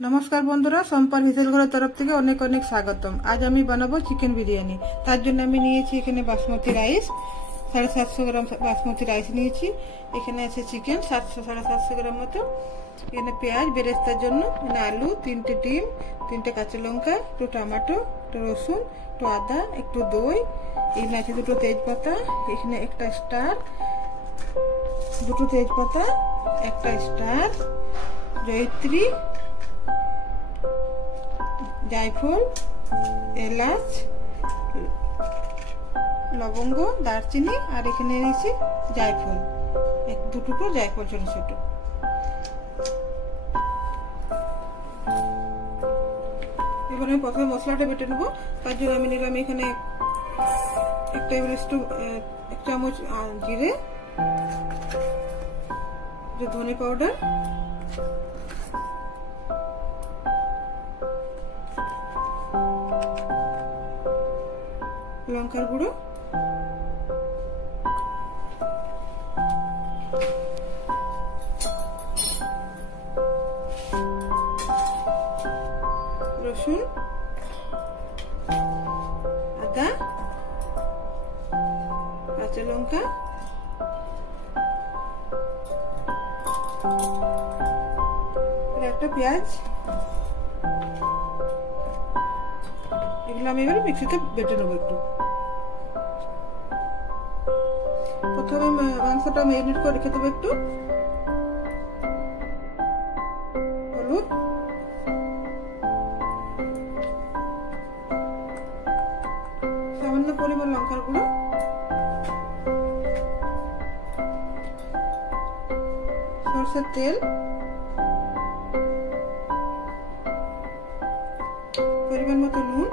नमस्कार बंधुरा सम्पार हिसेल घर तरफ থেকে অনেক অনেক স্বাগতম। আজ আমি বানাবো চিকেন বিরিয়ানি। তার জন্য আমি নিয়েছি এখানে বাসমতি রাইস 750 গ্রাম বাসমতি রাইস নিয়েছি। এখানে আছে চিকেন 700-750 গ্রাম মতো। এখানে পেঁয়াজ বেরেস্তার জন্য, এখানে আলু, 3টে ডিম, 3টে কাঁচা লঙ্কা, একটু টমেটো, একটু রসুন, একটু আদা, একটু দই, এখানে আছে 2টো তেজপাতা, এখানে একটা স্টার, 2টো তেজপাতা, একটা স্টার, জয়িত্রী, जायफल, एलाच, लवंग, दारचिनी और एखाने निয়েছি जायफल, एक दो टुकरो जायफल छोट छोट। এবার আমি প্রথমে মশলাটা বেটে নেব। তার জন্য আমি নিলাম এখানে 1 টেবিল স্পুন 1 চামচ জিরে, ধনে পাউডার, লঙ্কার গুঁড়ো, রসুন, আদা, কাঁচা লঙ্কা, একটা পেঁয়াজ, এগুলো আমি এবার মিক্সিতে বেটে নেবো একটু। প্রথমে মাংসটা ম্যারিনেট করে রেখে দেবো। একটু হলুদ, সামান্য পরিমাণ লঙ্কার গুঁড়ো, সরষের তেল, পরিমাণ মতো নুন,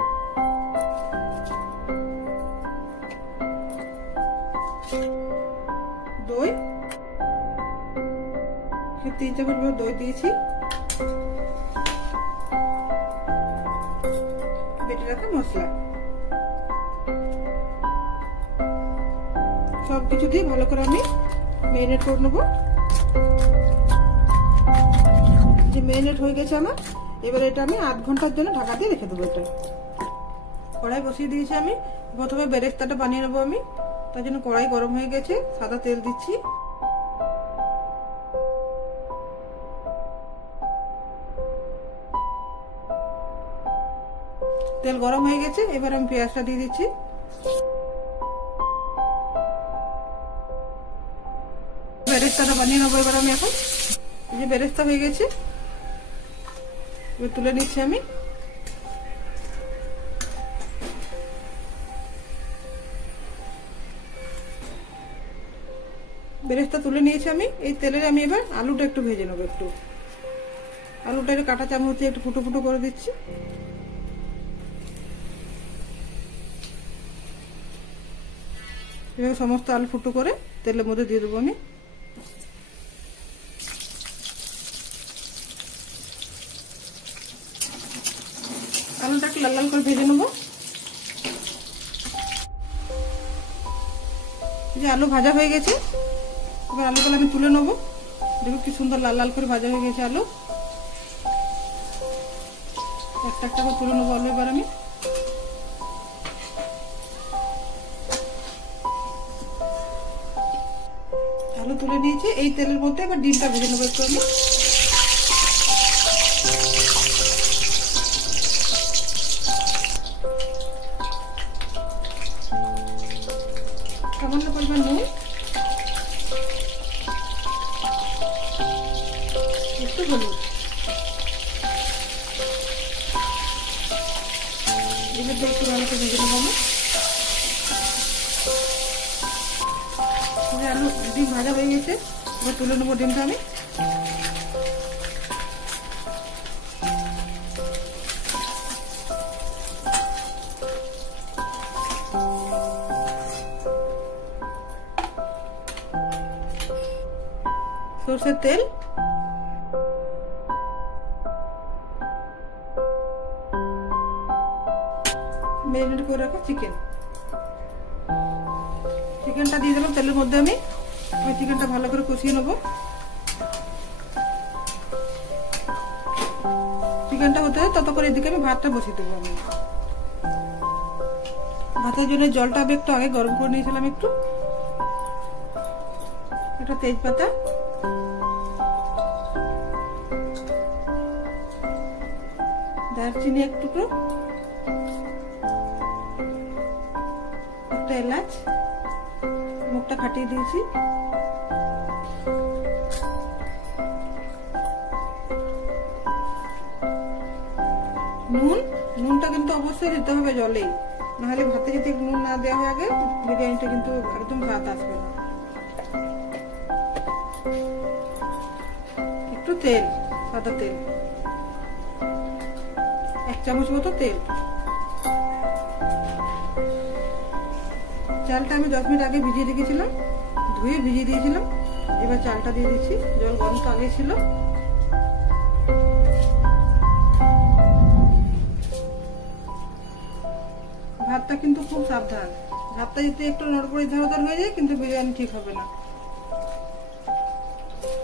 দই, 3 চামচ দই দিয়েছি, বেটে রাখা মশলা, সবকিছু দিয়ে ভালো করে আমি ম্যারিনেট করে নেবো। যে ম্যারিনেট হয়ে গেছে আমার, এবার এটা আমি 8 ঘন্টার জন্য ঢাকা দিয়ে রেখে দেবো। এটা কড়াই বসিয়ে দিয়েছি আমি। প্রথমে বেরেস্তাটা বানিয়ে নেবো আমি। তার জন্য কড়াই গরম হয়ে গেছে, সাদা তেল দিচ্ছি, তেল গরম হয়ে গেছে। এবার আমি পেঁয়াজটা দিয়ে দিচ্ছি, বেরেস্তাটা বানিয়ে নেবো এবার আমি। এখন এই যে বেরেস্তা হয়ে গেছে, এবার তুলে নিচ্ছি আমি। বেরেস্তা তুলে নিয়েছি আমি। এই তেলে আমি এবার আলুটা একটু ভেজে নেবো। একটু আলুটা একটু কাঁটা চামচ দিয়ে একটু ফুটো ফুটো করে দিচ্ছি। এভাবে সমস্ত আলু ফুটো করে তেলের মধ্যে দিয়ে দেবো আমি। আলুটা একটু লাল লাল করে ভেজে নেবো। যে আলু ভাজা হয়ে গেছে, এবার আলুগুলো আমি তুলে নেবো। দেখো কি সুন্দর লাল লাল করে ভাজা হয়ে গেছে আলু। একটা একটা করে তুলে নেবো আলু এবার আমি। আলু তুলে নিয়েছি। এই তেলের মধ্যে এবার ডিমটা ভেজে নেবো একটু আমি। সামান্য পরিমাণ নুন, একটু হলুদ, এবার দিয়ে একটু ভালো করে ভেজে নেবো আমি। আলু ডিম ভাজা হয়ে গেছে, এবার তুলে নেবো ডিমটা আমি। সরষের তেল, ম্যারিনেট করে রাখা চিকেনটা দিয়ে দিলাম তেলের মধ্যে আমি। চিকেনটা ভালো করে কষিয়ে নেবো। চিকেনটা হতে হয় ততক্ষণ এদিকে আমি ভাতটা বসিয়ে দেবো। আমি ভাতের জন্য জলটা আমি একটু আগে গরম করে নিয়েছিলাম, একটু একটা তেজপাতা, দারচিনি এক টুকরো, একটা এলাচ, মুখটা ফাটিয়ে দিয়েছি, নুনটা কিন্তু অবশ্যই দিতে হবে জলেই, নাহলে ভাতে যদি নুন না দেওয়া হয় আগে বিরিয়ানিটা কিন্তু একদম স্বাদ আসবে না। একটু তেল, সাদা তেল, 1 চামচ মতো তেল। চালটা আমি 10 মিনিট আগে ভিজিয়ে রেখেছিলাম, ধুয়ে ভিজিয়ে দিয়েছিলাম। এবার চালটা দিয়ে দিচ্ছি, জল গরম তো আগে ছিল। ভাতটা কিন্তু খুব সাবধান, ভাতটা যদি একটু নড়বড়ে ঝাড়াদার হয়ে যায় কিন্তু বিরিয়ানি ঠিক হবে না।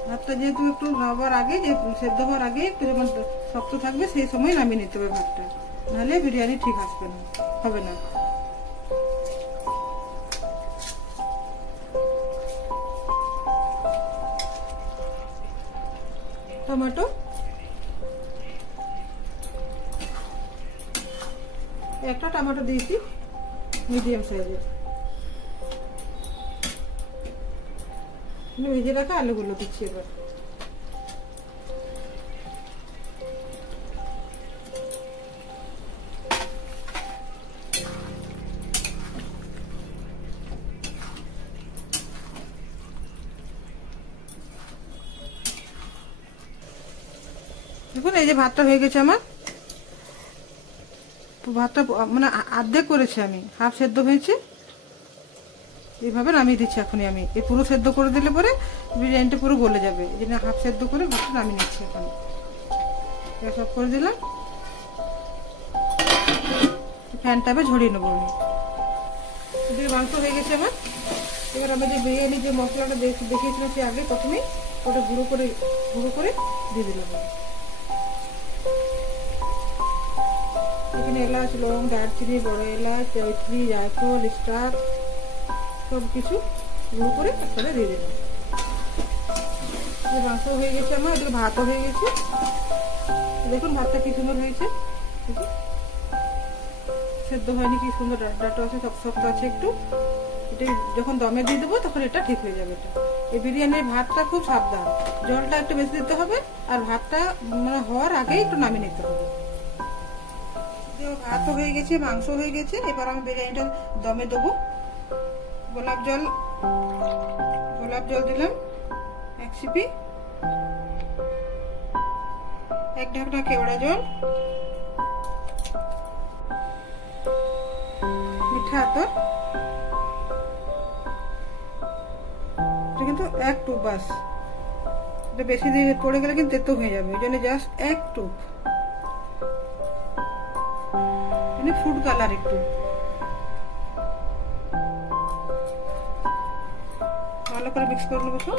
ভাতটা যেহেতু একটু হওয়ার আগে, যে সেদ্ধ হওয়ার আগে একটু যখন শক্ত থাকবে সেই সময় নামিয়ে নিতে হবে ভাতটা, নাহলে বিরিয়ানি ঠিক আসবে না, হবে না। টমেটো, একটা টমেটো দিয়েছি মিডিয়াম সাইজের। ভেজে রাখা আলুগুলো দিচ্ছি এবার। দেখুন এই যে ভাতটা হয়ে গেছে আমার, ভাতটা মানে অর্ধেক করেছি আমি, হাফ সেদ্ধ হয়েছে। এইভাবে নামিয়ে দিচ্ছি এখনই আমি। এই পুরো সেদ্ধ করে দিলে পরে বিরিয়ানিটা পুরো গলে যাবে, এই জন্য হাফ সেদ্ধ করে ভাতটা নামিয়ে নিচ্ছি এখন। গ্যাস অফ করে দিলাম, ফ্যানটা ঝরিয়ে নেবো আমি। এদিকে মাংস হয়ে গেছে আমার। এবার আমি যে বিরিয়ানি যে মশলাটা দেখিয়েছিলাম সে আগে প্রথমেই ওটা গুঁড়ো করে দিয়ে দিলাম। এখানে এলাচ, লং, দারচিনি, বড় এলাচ, জয়ত্রী, জায়ফল, স্টার সব কিছু গুঁড়ো করে একসাথে দিয়ে দিলাম। মাংস হয়ে গেছে আমার, এদিকে ভাতও হয়ে গেছে। দেখুন ভাতটা কি সুন্দর হয়েছে, সেদ্ধ হয়নি, কি সুন্দর ডাটা আছে, শক্ত আছে একটু। এটা যখন দমে দিয়ে দেবো তখন এটা ঠিক হয়ে যাবে। এটা এই বিরিয়ানির ভাতটা খুব সাবধান, জলটা একটু বেশি দিতে হবে, আর ভাতটা মানে হওয়ার আগে একটু নামিয়ে নিতে হবে। ভাতও হয়ে গেছে, মাংস হয়ে গেছে। এবার আমি বিরিয়ানিটা দমে দেবো। গোলাপ জল দিলাম 1 সিপি, 1 ঢাকনা কেওড়া জল, মিঠা আতর, এটা কিন্তু 1 টুপ বাস, এটা বেশি দিয়ে পড়ে গেলে কিন্তু তেতো হয়ে যাবে, ওই জন্য জাস্ট 1 টুপ। ফুড কালার একটু ভালো করে মিক্স করে নেবো।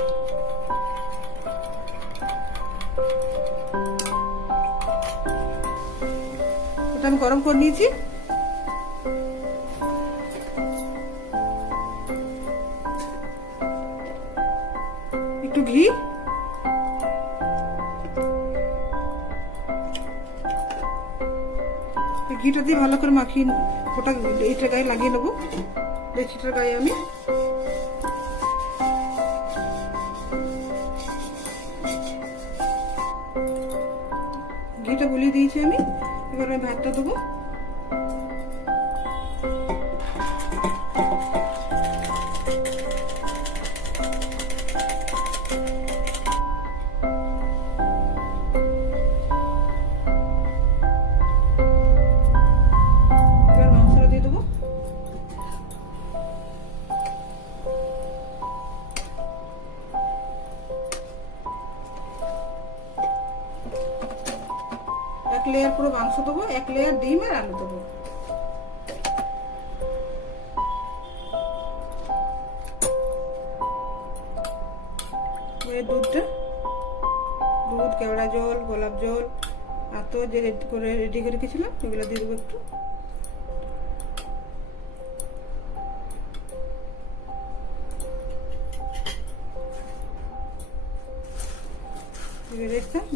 এটা আমি গরম করে নিয়েছি। একটু ঘি, ঘিটা দিয়ে ভালো করে মাখিয়ে ওটা এইটার গায়ে লাগিয়ে নেবো, লেচিটার গায়ে আমি। ঘিটা গুলিয়ে দিয়েছি আমি। এবার আমি ভাতটা দেবো। এক লেয়ার পুরো মাংস দেবো, 1 লেয়ার ডিম আর আলু দেবো। দুধ, কেওড়া জল, গোলাপ জল আর তো যে রেডি করে রেখেছিলাম এগুলো দিয়ে দেবো একটু।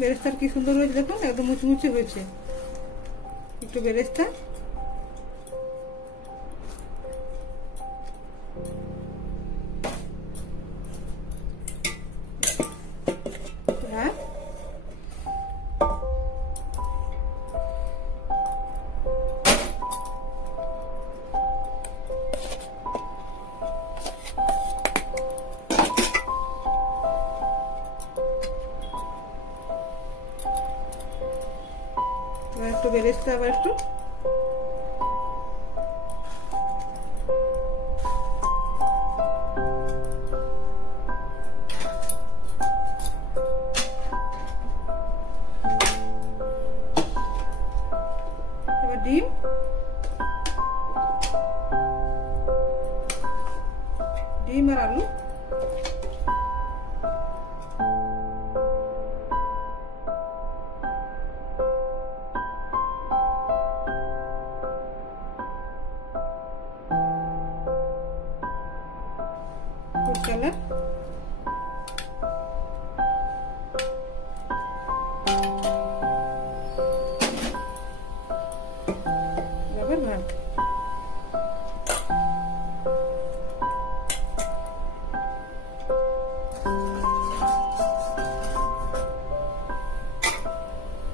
বেরেস্তার কি সুন্দর হয়েছে দেখুন, একদম মুচমুচে হয়েছে। একটু বেরেস্তা হ্যাঁ, একটু বেরেস্তা আবার একটু ডিম, ডিম আর আলু। ফুড কালার, রবার ভাত।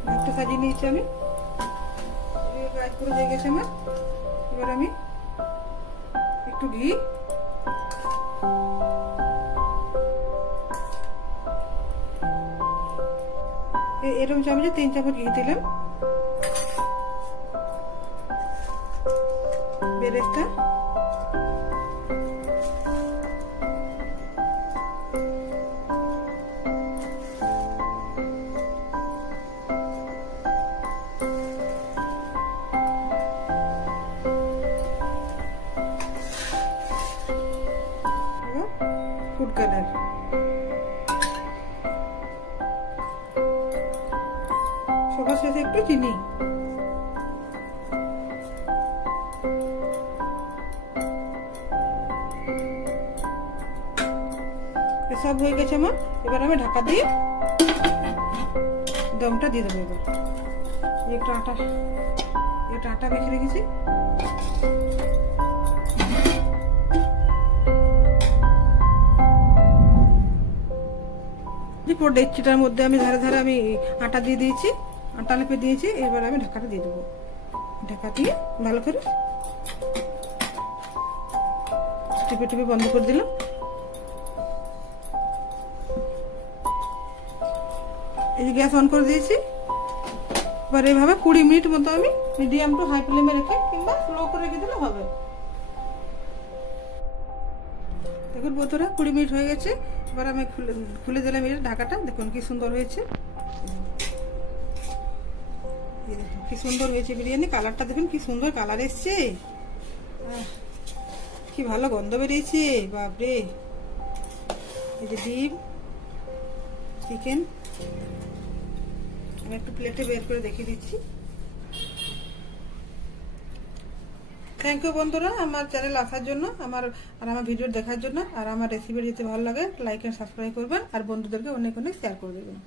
ভাতটা সাজিয়ে নিয়েছি আমি, কাজ করে হয়ে গেছে আমার। এবার আমি একটু ঘি, এরকম চামচে 3 চামচ ঘি দিলাম। বেরেস্তা, ফুড কালার, সবার শেষে একটু চিনি। সব হয়ে গেছে আমার। এবার আমি ঢাকা দিয়ে দমটা দিয়ে দেবো। এবার একটু আটা মেখে রেখেছি, ডেকচিটার মধ্যে আমি ধারে ধারে আমি আটা দিয়ে দিয়েছি, আটা লেপে দিয়েছি। এবার আমি ঢাকাটা দিয়ে দেবো। ঢাকা দিয়ে ভালো করে টিপে টিপে বন্ধ করে দিলাম। এই যে গ্যাস অন করে দিয়েছি। এবার এইভাবে 20 মিনিট মতো আমি মিডিয়াম টু হাই ফ্লেমে রেখে কিংবা স্লো করে রেখে দিলে হবে। দেখুন বন্ধুরা 20 মিনিট হয়ে গেছে। এবার আমি খুলে দিলাম এর ঢাকাটা। দেখুন কি সুন্দর হয়েছে, কি সুন্দর হয়েছে বিরিয়ানি। কালারটা দেখুন কি সুন্দর কালার এসছে, কি ভালো গন্ধ বেরিয়েছে, বাপরে। এই যে ডিম, চিকেন আমি একটু প্লেটে বের করে দেখিয়ে দিচ্ছি। থ্যাংক ইউ বন্ধুরা আমার চ্যানেল আসার জন্য, আমার ভিডিও দেখার জন্য। আর আমার রেসিপি যদি ভালো লাগে লাইক এন্ড সাবস্ক্রাইব করবেন, আর বন্ধুদেরকে অনেক অনেক শেয়ার করে দেবেন।